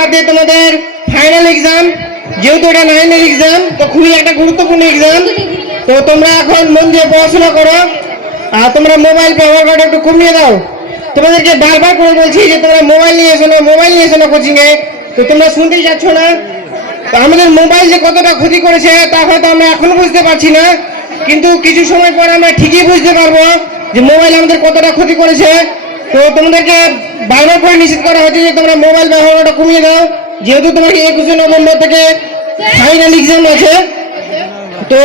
বাদে তোমাদের final exam যেহেতু এটা নাইনের এক্সাম তো খুবই একটা গুরুত্বপূর্ণ এক্সাম তো তোমরা এখন মন দিয়ে পড়াশোনা করো, আর তোমরা মোবাইল ব্যবহার করাটা একটু কমিয়ে দাও। তোমাদেরকে বারবার করে বলছি যে তোমরা মোবাইল নিয়ে এসো না মোবাইল নিয়ে এসো না কোচিং এ। তো তোমরা শুনতেই যাচ্ছ না? আমাদের মোবাইল যে কতটা ক্ষতি করেছে, তা হয়তো আমরা এখনও বুঝতে পারছি না। কিন্তু কিছু সময় পর আমরা ঠিকই বুঝতে পারব যে মোবাইল আমাদের কতটা ক্ষতি করেছে। তো তোমাদেরকে বারবার করে নিশ্চিত করা হয়েছে যে তোমরা মোবাইল ব্যবহারটা কমিয়ে দাও। যেহেতু তোমার একুশে নভেম্বর থেকে ফাইনাল এক্সাম আছে তো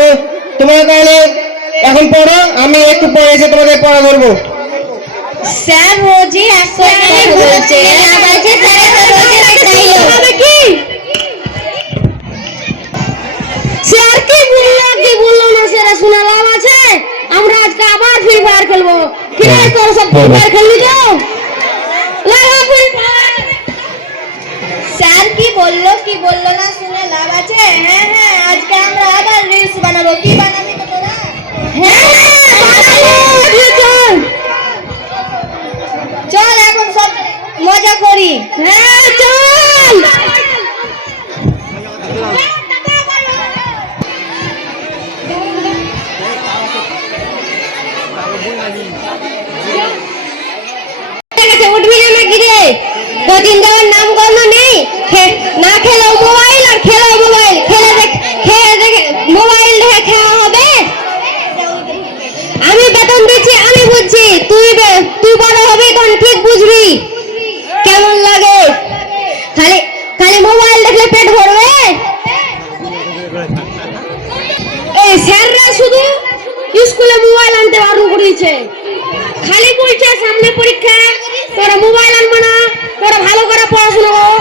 তোমরা তাহলে এখন পড়ো আমি একটু পরে এসে তোমাদের পড়া ধরবো। স্যার রোজই বলছে বলছে স্যার কি? স্যার কি বলল কি বলল না সেটা শোনা লাভ আছে? আমরা আজকে আবার ফ্রি ফায়ার খেলব। কি রে তোর সব ফ্রি ফায়ার খেললি তো? বলল কি বলল না শুনে লাভ আছে হ্যাঁ হ্যাঁ আজকে আমরা আবার রিলস বানাবো কি বানাবি তো তোরা হ্যাঁ হ্যাঁ বানাবো চল চল এখন সব মজা করি হ্যাঁ বারণ খালি বলছে সামনে পরীক্ষা তোরা মোবাইল আনব না তোরা ভালো করে পড়াশোনা করো।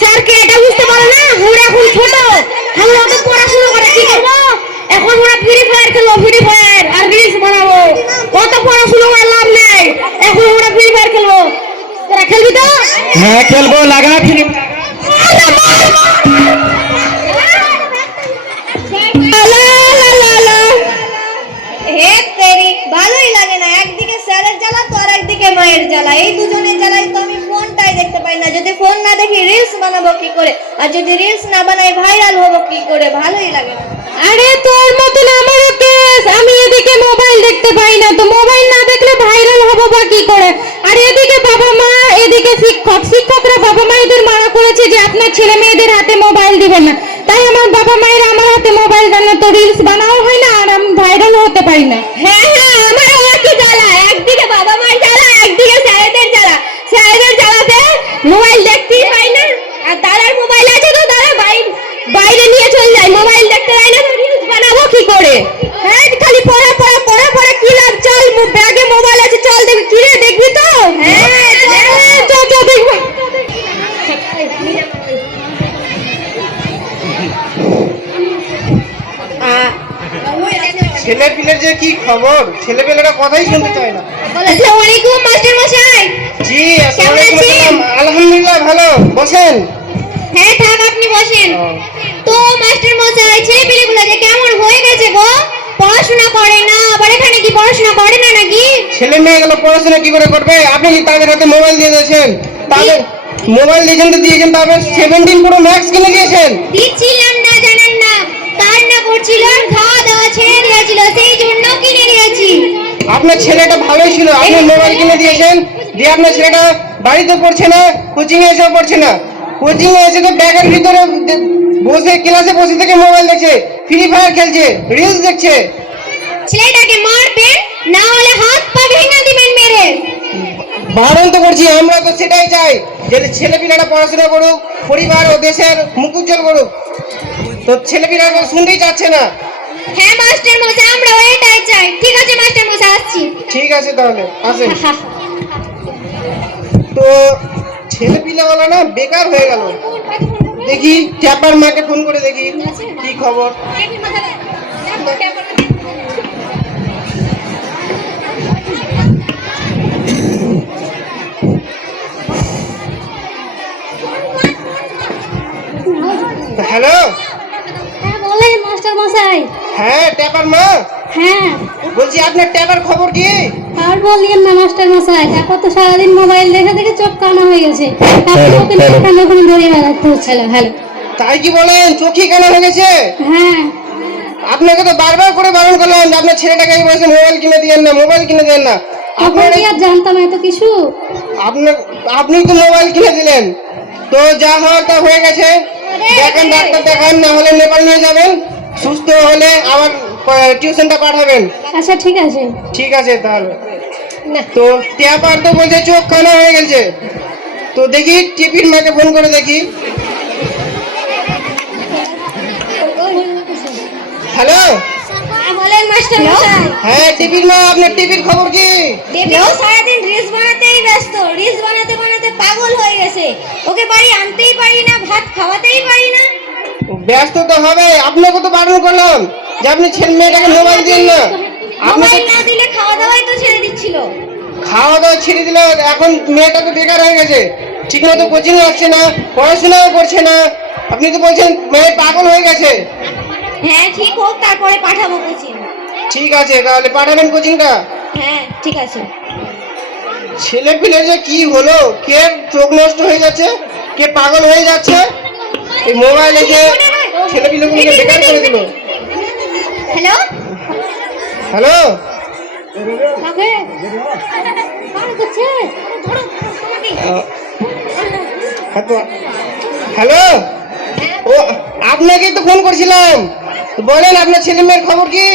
স্যারকে এটা বুঝতে পারো না আমরা এখন ছোট আমরা অত পড়াশোনা করে কি করব? এখন ওরা ফ্রি ফায়ার খেলো ফ্রি ফায়ার আর রিলস বানাবো। কত পড়াশোনা করে লাভ নেই এখন আমরা ফ্রি ফায়ার খেলব। তোরা খেলবি তো? হ্যাঁ খেলব লাগা ফিরে জ্বালা এই দুজনের জ্বালাই তো আমি ফোনটাই দেখতে পাই না। যদি ফোন না দেখি রিলস বানাবো কি করে? আর যদি রিলস না বানাই ভাইরাল হব কি করে? ভালোই লাগে না। আরে তোর মতন আমারও কেস আমি এদিকে মোবাইল দেখতে পাই না তো। মোবাইল না দেখলে ভাইরাল হব বা কি করে? আর এদিকে বাবা মা এদিকে শিক্ষক। শিক্ষকরা বাবা মায়েদের মানা করেছে যে আপনার ছেলে মেয়েদের হাতে মোবাইল দিবেন না। তাই আমার বাবা মায়ের আমার হাতে মোবাইল দেন না। তো রিলস বানাও হয় না আর আমি ভাইরাল হতে পারি না। হ্যাঁ যে কি খবর? ছেলে পেলেরা কথাই শুনতে চায় না। আসসালামু আলাইকুম মাস্টার মশাই। জি আসসালামু। আলাইকুম আলহামদুলিল্লাহ ভালো। বসেন। হ্যাঁ থাক আপনি বসেন। তো মাস্টার মশাই ছেলে পেলেগুলো যে কেমন হয়ে গেছে গো? পড়াশোনা করে না আবার এখানে কি পড়াশোনা করে না নাকি? ছেলে মেয়ে মেয়েগুলো পড়াশোনা কি করে করবে? আপনি কি তাদের হাতে মোবাইল দিয়ে দিয়েছেন? তাদের মোবাইল দিয়েছেন তো দিয়েছেন তবে সেভেন্টিন পুরো ম্যাক্স কিনে দিয়েছেন। দিচ্ছিলাম না আপনার ছেলেটা ভালোই ছিল। আপনি মোবাইল কিনে দিয়েছেন দিয়ে আপনার ছেলেটা বাড়িতে পড়ছে না কোচিং এ এসেও পড়ছে না। কোচিং এ এসে তো ব্যাগের ভিতরে বসে ক্লাসে বসে থেকে মোবাইল দেখছে ফ্রি ফায়ার খেলছে রিলস দেখছে। ছেলেটাকে মারবেন না হলে হাত পা ভেঙে দিবেন মেরে। বারণ তো করছি আমরা তো সেটাই চাই যে ছেলে পিলারা পড়াশোনা করুক পরিবার ও দেশের মুখ উজ্জ্বল করুক। তো ছেলে পিলারা শুনতেই চাচ্ছে না। হ্যাঁ মাস্টার মশাই আমরা এটাই চাই। ঠিক আছে মাস্টার মশাই আসছি। ঠিক আছে তাহলে আসেন। তো ছেলে পিলাওয়ালা না বেকার হয়ে গেল। দেখি ট্যাপার মাকে ফোন করে দেখি কি খবর? হ্যালো? হ্যাঁ বলেন মাস্টার মশাই। হ্যাঁ ট্যাপার মা। হ্যাঁ। বলছি আপনার ট্যাপার খবর কি? আর বলিয়েন না মাস্টার মশাই। দেখো তো সারাদিন মোবাইল দেখে দেখে চোখ কানা হয়ে গেছে। ওকে নিয়ে এখানে ওখানে বেরিয়ে বেড়াতে হচ্ছিল হ্যালো তাই কি বলেন? চোখই কেন হয়ে গেছে? হ্যাঁ। আপনাকে তো বারবার করে বারণ করলাম যে আপনার ছেলেটাকে এই বয়সে মোবাইল কিনে দিয়েন না মোবাইল কিনে দেন না। আপনার আর জানতাম এত কিছু? আপনার আপনি তো মোবাইল কিনে দিলেন। তো যা হওয়ার তা হয়ে গেছে। দেখেন ডাক্তার দেখান না হলে নেপাল নিয়ে যাবেন। সুস্থ হলে আবার টিউশনটা পাঠাবেন। আচ্ছা ঠিক আছে। ঠিক আছে তাহলে। তো ট্যাপার তো বলছে চোখ কানা হয়ে গেছে। তো দেখি টিপির মাকে ফোন করে দেখি। হ্যালো বলেন মাস্টার মশাই। হ্যাঁ টিপির মা আপনার টিপির খবর কি? রিলস বানাতেই ব্যস্ত। রিলস বানাতে বানাতে পাগল হয়ে গেছে। ওকে বাড়ি আনতেই পারি না ভাত খাওয়াতেই পারি না। ব্যস্ত তো হবে আপনাকে তো বারণ করলাম যে আপনি ছেলে মেয়েটাকে মোবাইল দিন না। আপনি না দিলে খাওয়া দাওয়াই তো ছেড়ে দিচ্ছিল। খাওয়া দাওয়া ছেড়ে দিল এখন মেয়েটা তো বেকার হয়ে গেছে। ঠিক মতো কোচিং আসছে না পড়াশোনাও করছে না। আপনি তো বলছেন মেয়ে পাগল হয়ে গেছে। হ্যাঁ ঠিক হোক তারপরে পাঠাবো কোচিং। ঠিক আছে তাহলে পাঠাবেন কোচিংটা? হ্যাঁ ঠিক আছে। ছেলে পিলে যে কি হলো? কে চোখ নষ্ট হয়ে যাচ্ছে? কে পাগল হয়ে যাচ্ছে? এই মোবাইলে যে ছেলে পিলেগুলোকে বেকার করে দিল হ্যালো হ্যালো হ্যালো ও আপনাকেই তো ফোন করছিলাম বলেন আপনার ছেলে মেয়ের খবর কি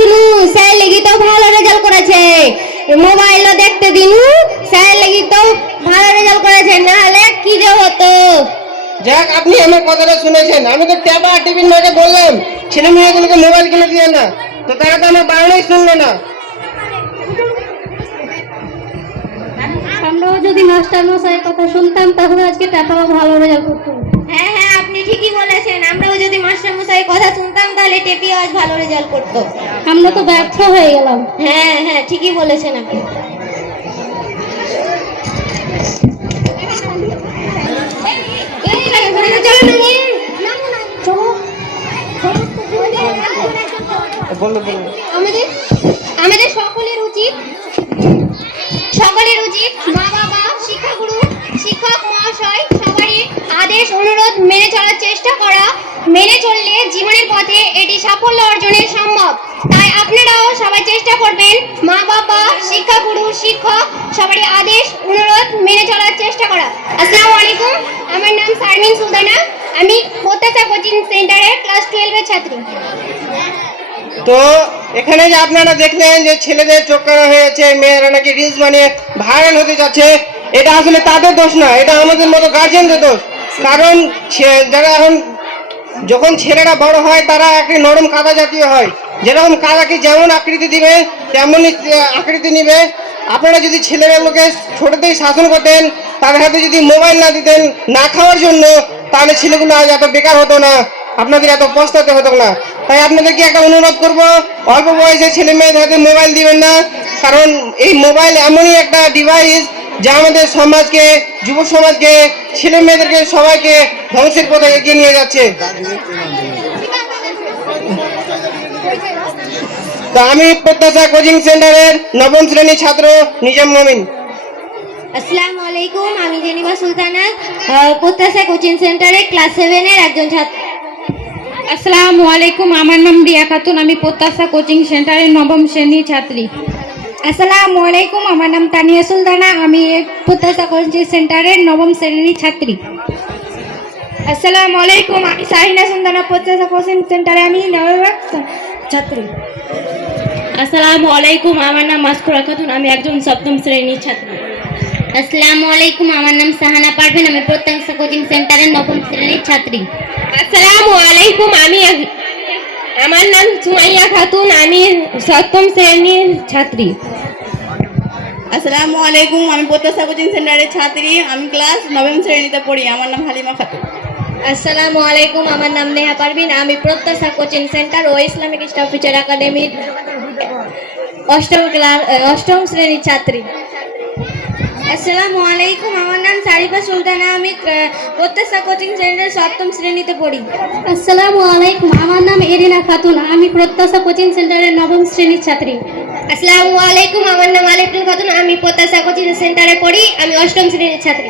ছিল স্যার লেগে তো ভালো রেজাল্ট করেছে। মোবাইলও দেখতে দিনু। স্যার লেগে তো ভালো রেজাল্ট করেছে। না হলে কি যে হতো? যাক আপনি আমার কথাটা শুনেছেন। আমি তো ট্যাবা টিফিন মাকে বললাম ছেলে মেয়েগুলোকে মোবাইল কিনে দিয়ে না তো তারা তো আমার বারণই শুনলো না। আমরাও যদি মাস্টার মশাইয়ের কথা শুনতাম তাহলে আজকে টাকাও ভালো রেজাল্ট করতাম হ্যাঁ হ্যাঁ আপনি ঠিকই বলেছেন। মাস্টার মশাই কথা শুনতাম তাহলে টেপি আজ ভালো রেজাল্ট করতো। আমরা তো ব্যর্থ হয়ে গেলাম। হ্যাঁ হ্যাঁ ঠিকই বলেছেন আপনি। আমাদের আমাদের সকলের উচিত সকলের উচিত মা বাবা শিক্ষাগুরু শিক্ষক মহাশয় সবারই আদেশ অনুরোধ মেনে চলার চেষ্টা করা। মেনে চললে জীবনের পথে এটি সাফল্য অর্জনের সম্ভব। তাই আপনারাও সবাই চেষ্টা করবেন মা, বাবা, শিক্ষাগুরু, শিক্ষক, সবারই আদেশ, অনুরোধ মেনে চলার চেষ্টা করা। আসসালামু আলাইকুম, আমার নাম শারমিন সুলতানা। আমি প্রত্যাশা কোচিং সেন্টারের ক্লাস টুয়েলভের ছাত্রী। তো এখানে যে আপনারা দেখলেন যে ছেলেদের চোখ কানা হয়ে যাচ্ছে মেয়েরা নাকি রিলস বানিয়ে ভাইরাল হতে যাচ্ছে, এটা আসলে তাদের দোষ না, এটা আমাদের মতো গার্জেনদের দোষ। কারণ যারা এখন যখন ছেলেরা বড় হয়, তারা একটি নরম কাদা জাতীয় হয়। যেরকম কাদাকে যেমন আকৃতি দিবে, তেমনই আকৃতি নিবে। আপনারা যদি ছেলেগুলোকে ছোটতেই শাসন করতেন, তাদের হাতে যদি মোবাইল না দিতেন, না খাওয়ার জন্য, তাহলে ছেলেগুলো আজ এত বেকার হতো না, আপনাদের এত পস্তাতে হতো না। তাই আপনাদেরকে একটা অনুরোধ করব, অল্প বয়সে ছেলে মেয়েদের হাতে মোবাইল দিবেন না, কারণ এই মোবাইল এমনই একটা ডিভাইস যা আমাদের সমাজকে যুব সমাজকে ছেলে মেয়েদেরকে সবাইকে ধ্বংসের পথে এগিয়ে নিয়ে যাচ্ছে। তো আমি প্রত্যাশা কোচিং সেন্টারের নবম শ্রেণির ছাত্র নিজাম মমিন। আসসালামু আলাইকুম আমি জেনিমা সুলতানা। প্রত্যাশা কোচিং সেন্টারে ক্লাস সেভেনের একজন ছাত্র। আসসালামু আলাইকুম আমার নাম রিয়া খাতুন আমি প্রত্যাশা কোচিং সেন্টারের নবম শ্রেণির ছাত্রী। আসসালামু আলাইকুম আমার নাম তানিয়া সুলতানা। আমি প্রত্যাশা কোচিং সেন্টারের নবম শ্রেণির ছাত্রী। আসসালামু আলাইকুম আমি সাহিনা সুলতানা প্রত্যাশা কোচিং সেন্টারে আমি নবম ছাত্রী। আসসালামু আলাইকুম আমার নাম মাসকুরা খাতুন আমি একজন সপ্তম শ্রেণির ছাত্রী। আসসালামু আলাইকুম আমার নাম সাহানা পারভিন আমি প্রত্যাশা কোচিং সেন্টারের নবম শ্রেণির ছাত্রী। আসসালামু আলাইকুম আমি আমার নাম সুমাইয়া খাতুন আমি সপ্তম শ্রেণির ছাত্রী। আসসালামু আলাইকুম আমি প্রত্যাশা কোচিং সেন্টারের ছাত্রী আমি ক্লাস নবম শ্রেণীতে পড়ি আমার নাম হালিমা খাতুন। আসসালামু আলাইকুম আমার নাম নেহা পারভিন আমি প্রত্যাশা কোচিং সেন্টার ও ইসলামিক স্টাফ টিচার একাডেমির অষ্টম ক্লাস অষ্টম শ্রেণির ছাত্রী। আসসালামু আলাইকুম আমার নাম সারিফা সুলতানা। আমি প্রত্যাশা কোচিং সেন্টার সপ্তম শ্রেণীতে পড়ি। আসসালামু আলাইকুম আমার নাম এরিনা খাতুন। আমি প্রত্যাশা কোচিং সেন্টারের নবম শ্রেণির ছাত্রী। আসসালামু আলাইকুম আমার নাম আলিফুল খাতুন। আমি প্রত্যাশা কোচিং সেন্টারে পড়ি। আমি অষ্টম শ্রেণির ছাত্রী।